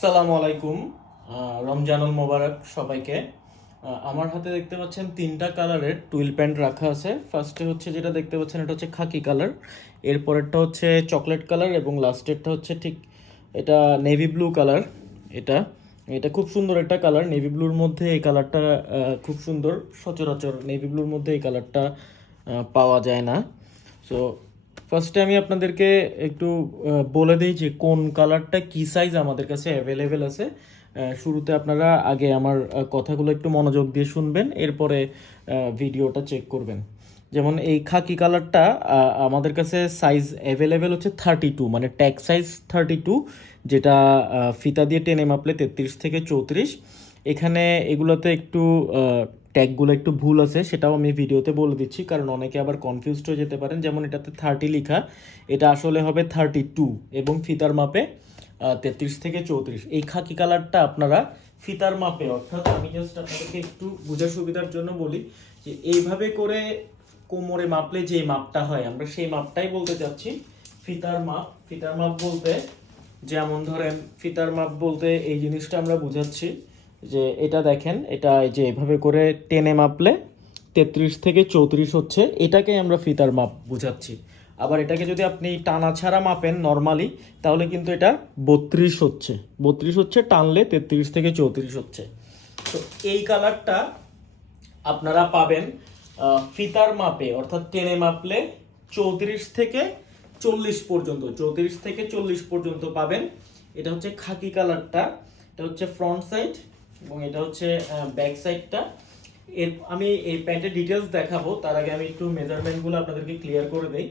সালামু আলাইকুম রমজানুল মোবারক সবাইকে। আমার হাতে দেখতে পাচ্ছেন তিনটা কালারের টুইল প্যান্ট রাখা আছে। ফার্স্টে হচ্ছে যেটা দেখতে পাচ্ছেন, এটা হচ্ছে খাকি কালার। এরপরেরটা হচ্ছে চকলেট কালার এবং লাস্টেরটা হচ্ছে ঠিক এটা নেভি ব্লু কালার এটা। এটা খুব সুন্দর একটা কালার। নেভি ব্লুর মধ্যে এই কালারটা খুব সুন্দর। সচরাচর নেভি ব্লুর মধ্যে এই কালারটা পাওয়া যায় না। সো ফার্স্টে আমি আপনাদেরকে একটু বলে দিই যে কোন কালারটা কি সাইজ আমাদের কাছে অ্যাভেলেবেল আছে। শুরুতে আপনারা আগে আমার কথাগুলো একটু মনোযোগ দিয়ে শুনবেন, এরপরে ভিডিওটা চেক করবেন। যেমন এই খাকি কালারটা আমাদের কাছে সাইজ অ্যাভেলেবেল হচ্ছে থার্টি টু মানে ট্যাগ সাইজ থার্টি টু যেটা ফিতা দিয়ে টেনে মাপলে তেত্রিশ থেকে চৌত্রিশ। এখানে এগুলোতে একটু ট্যাগগুলো একটু ভুল আছে, সেটাও আমি ভিডিওতে বলে দিচ্ছি, কারণ অনেকে আবার কনফিউজড হয়ে যেতে পারেন। যেমন এটাতে থার্টি লেখা, এটা আসলে হবে থার্টি টু এবং ফিতার মাপে তেত্রিশ থেকে চৌত্রিশ। এই খাকি কালারটা আপনারা ফিতার মাপে, অর্থাৎ আমি জাস্ট আপনাদেরকে একটু বোঝার সুবিধার জন্য বলি, যে এইভাবে করে কোমরে মাপলে যে মাপটা হয়, আমরা সেই মাপটাই বলতে চাচ্ছি ফিতার মাপ ফিতার মাপ বলতে, যেমন ধরেন, ফিতার মাপ বলতে এই জিনিসটা আমরা বুঝাচ্ছি। যে এটা দেখেন, এটা যে এভাবে করে টেনে মাপলে তেত্রিশ থেকে চৌত্রিশ হচ্ছে এটাকে আমরা ফিতার মাপ বুঝাচ্ছি। আবার এটাকে যদি আপনি টানা ছাড়া মাপেন নর্মালি তাহলে কিন্তু এটা বত্রিশ হচ্ছে। বত্রিশ হচ্ছে, টানলে তেত্রিশ থেকে চৌত্রিশ হচ্ছে। তো এই কালারটা আপনারা পাবেন ফিতার মাপে, অর্থাৎ টেনে মাপলে চৌত্রিশ থেকে চল্লিশ পর্যন্ত, চৌত্রিশ থেকে চল্লিশ পর্যন্ত পাবেন। এটা হচ্ছে খাকি কালারটা এটা হচ্ছে ফ্রন্ট সাইড এবং এটা হচ্ছে ব্যাক সাইডটা এর, আমি এই প্যান্টের ডিটেলস দেখাবো, তার আগে আমি একটু মেজারমেন্টগুলো আপনাদেরকে ক্লিয়ার করে দেই।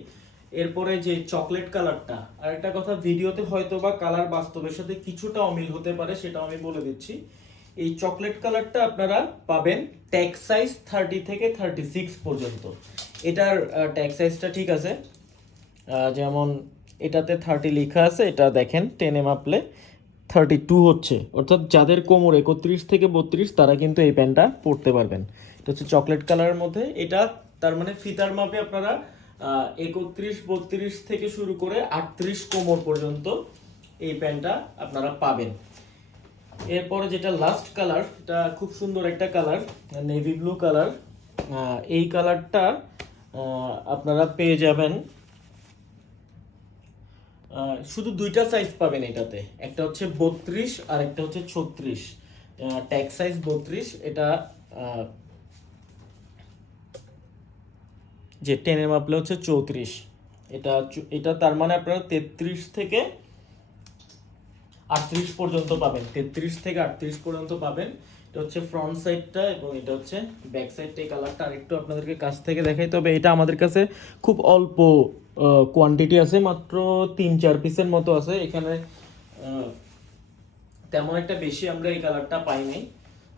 এরপরে যে চকলেট কালারটা আর একটা কথা, ভিডিওতে হয়তো বা কালার বাস্তবের সাথে কিছুটা অমিল হতে পারে সেটা আমি বলে দিচ্ছি। এই চকলেট কালারটা আপনারা পাবেন ট্যাগ সাইজ থার্টি থেকে থার্টি সিক্স পর্যন্ত। এটার ট্যাগ সাইজটা ঠিক আছে। যেমন এটাতে থার্টি লেখা আছে, এটা দেখেন টেনে মাপলে থার্টি টু হচ্ছে। অর্থাৎ যাদের কোমর একত্রিশ থেকে বত্রিশ, তারা কিন্তু এই প্যান্টটা পরতে পারবেন। এটা হচ্ছে চকলেট কালারের মধ্যে। এটা তার মানে ফিতার মাপে আপনারা একত্রিশ, বত্রিশ থেকে শুরু করে আটত্রিশ কোমর পর্যন্ত এই প্যান্টটা আপনারা পাবেন। এরপরে যেটা লাস্ট কালার এটা খুব সুন্দর একটা কালার নেভি ব্লু কালার এই কালারটা আপনারা পেয়ে যাবেন। শুধু দুইটা সাইজ পাবেন এটাতে। একটা হচ্ছে বত্রিশ আর একটা হচ্ছে ছত্রিশ। ট্যাগ সাইজ বত্রিশ, এটা যে টেনের মাপলে হচ্ছে চৌত্রিশ। এটা এটা তার মানে আপনারা তেত্রিশ থেকে আটত্রিশ পর্যন্ত পাবেন। তেত্রিশ থেকে আটত্রিশ পর্যন্ত পাবেন। এটা হচ্ছে ফ্রন্ট সাইডটা এবং এটা হচ্ছে ব্যাক সাইডটা এই কালারটা আরেকটু আপনাদেরকে কাছ থেকে দেখাই। তবে এটা আমাদের কাছে খুব অল্প কোয়ান্টিটি আছে। মাত্র তিন চার পিসের মতো আছে। এখানে তেমন একটা বেশি আমরা এই কালারটা পাই নাই।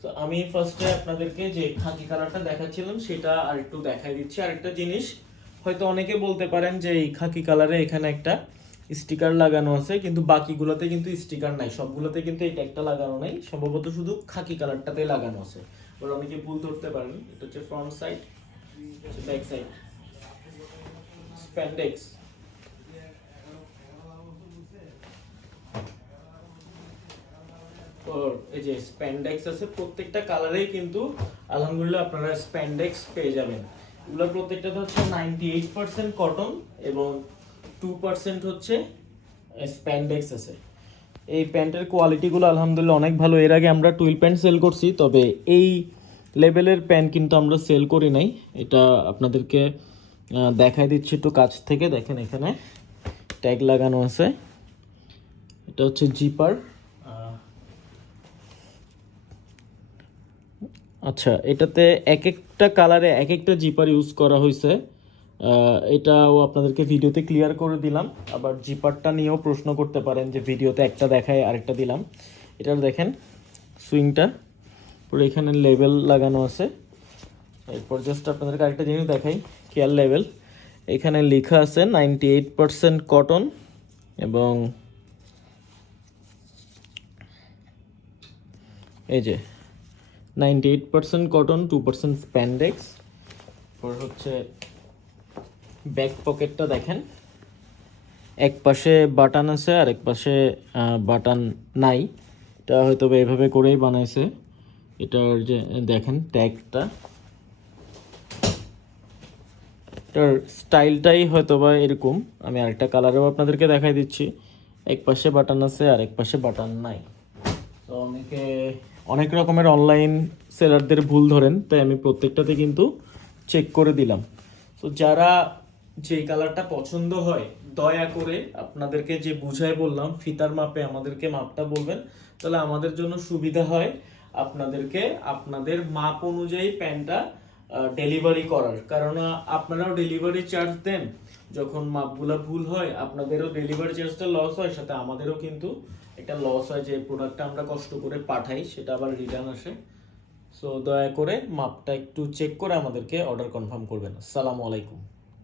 তো আমি ফার্স্টে আপনাদেরকে যে খাকি কালারটা দেখাচ্ছিলাম, সেটা আরেকটু দেখাই দিচ্ছি। আরেকটা জিনিস, হয়তো অনেকে বলতে পারেন যে এই খাকি কালারে এখানে একটা স্টিকার লাগানো আছে, কিন্তু বাকিগুলোতে কিন্তু স্টিকার নাই। সবগুলোতে কিন্তু এই ট্যাগটা লাগানো নাই, সম্ভবত শুধু খাকি কালারটাতে লাগানো আছে। এবার অনেকে ভুল ধরতে পারেন, এটা হচ্ছে front side back side spandex এই যে স্প্যান্ডেক্স আছে, প্রত্যেকটা কালারেই কিন্তু আলহামদুলিল্লাহ আপনারা স্প্যান্ডেক্স পেয়ে যাবেন। এগুলোর প্রত্যেকটাতে হচ্ছে নাইনটি এইট পার্সেন্ট কটন এবং টু পার্সেন্ট হচ্ছে স্প্যান্ডেক্স আছে। এই প্যান্টের কোয়ালিটিগুলো আলহামদুলিল্লাহ অনেক ভালো। এর আগে আমরা টুইল প্যান্ট সেল করছি, তবে এই লেভেলের প্যান্ট কিন্তু আমরা সেল করি নাই। এটা আপনাদেরকে দেখাই দিচ্ছি একটু কাছ থেকে। দেখেন এখানে ট্যাগ লাগানো আছে। এটা হচ্ছে জিপার আচ্ছা এটাতে এক একটা কালারে এক একটা জিপার ইউজ করা হয়েছে এটাও আপনাদেরকে ভিডিওতে ক্লিয়ার করে দিলাম। আবার জিপারটা নিয়েও প্রশ্ন করতে পারেন যে ভিডিওতে একটা দেখায় আরেকটা দিলাম। এটার দেখেন সুইংটা পুরো এখানে লেবেল লাগানো আছে। এরপর জাস্ট আপনাদেরকে আরেকটা জিনিস দেখাই কেয়ার লেভেল এখানে লেখা আছে নাইনটি এইট কটন এবং এই যে ninety eight cotton two percent spandex হচ্ছে ব্যাক পকেটটা দেখেন। এক পাশে বাটন আছে আর এক পাশে বাটন নাই। এটা হয়তো এইভাবে করেই বানাইছে। এটার যে, দেখেন ট্যাগটা এটার স্টাইলটাই হয়তো বা এরকম। আমি আরেকটা কালারও আপনাদেরকে দেখাই দিচ্ছি। এক পাশে বাটন আছে আর এক পাশে বাটন নাই। তো অনেকে, অনেক রকমের অনলাইন সেলারদের ভুল ধরেন, তাই আমি প্রত্যেকটাতে কিন্তু চেক করে দিলাম। তো যারা যে কালারটা পছন্দ হয়, দয়া করে আপনাদেরকে যে বুঝাই বললাম, ফিতার মাপে আমাদেরকে মাপটা বলবেন, তাহলে আমাদের জন্য সুবিধা হয় আপনাদেরকে আপনাদের মাপ অনুযায়ী প্যান্টটা ডেলিভারি করার। কারণ আপনারাও ডেলিভারি চার্জ দেন, যখন মাপগুলো ভুল হয়, আপনাদেরও ডেলিভারি চার্জটা লস হয়, সাথে আমাদেরও কিন্তু একটা লস হয় যে প্রোডাক্টটা আমরা কষ্ট করে পাঠাই, সেটা আবার রিটার্ন আসে। সো দয়া করে মাপটা একটু চেক করে আমাদেরকে অর্ডার কনফার্ম করবেন। আসসালামু আলাইকুম।